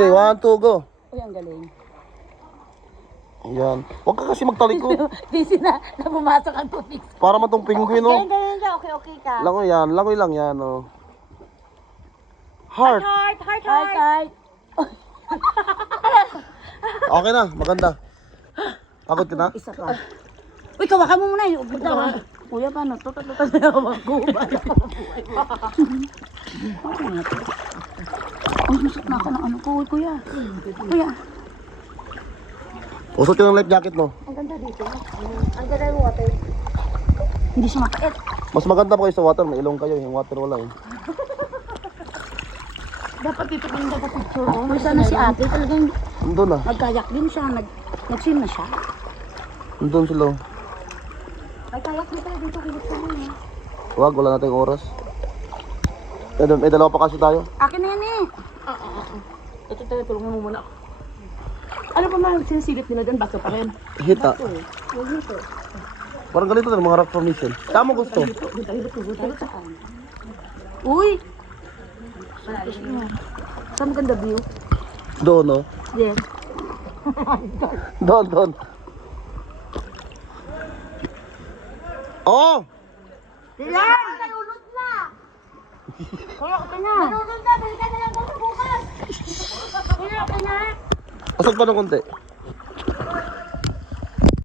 Okay, 1, 2, go. Uy, ang galing. Ayan. Huwag ka kasi magtalikod. Busy na pumasok ang tubig. Para matong penguin, no? Ganyan ka. Okay ka. Langoy yan. Langoy lang yan, no? Heart. Heart. Okay na. Maganda. Pagod ka na? Isa ka. Uy, kawakan mo muna yung daw. Kuya, paano? Tutot na ako. Ang susot na ako ng ano ko, kuya. Kuya. Usot ka ng life jacket, no? Ang ganda dito. Ang ganda yung water. Hindi siya mapait. Mas maganda pa kayo sa water. May ilong kayo. Yung water wala, eh. Dapat dito kung nagpa-picture. Kung sana si ate, talagang Nandun na. nagkayak din siya. Nag-swim na siya. Nandun sila. Nagkayak na tayo dito. Kilit ko na. Huwag, wala nating oras. May dalawa pa kasi tayo. Akin na yan eh. Ito tayo, tulungan mo muna ako. Ano pa mga sinisilip nila dyan? Baso pa rin. Hita. Parang ganito na mga rock formation. Tama gusto. Uy! Saan maganda view? Doon, no? Yes. Doon. Oh! Yan! Nalulod na! Kuya, okay na. Nalulod na! Balikan na lang ako bukas! Kuya, okay na? Pasok pa ng konti.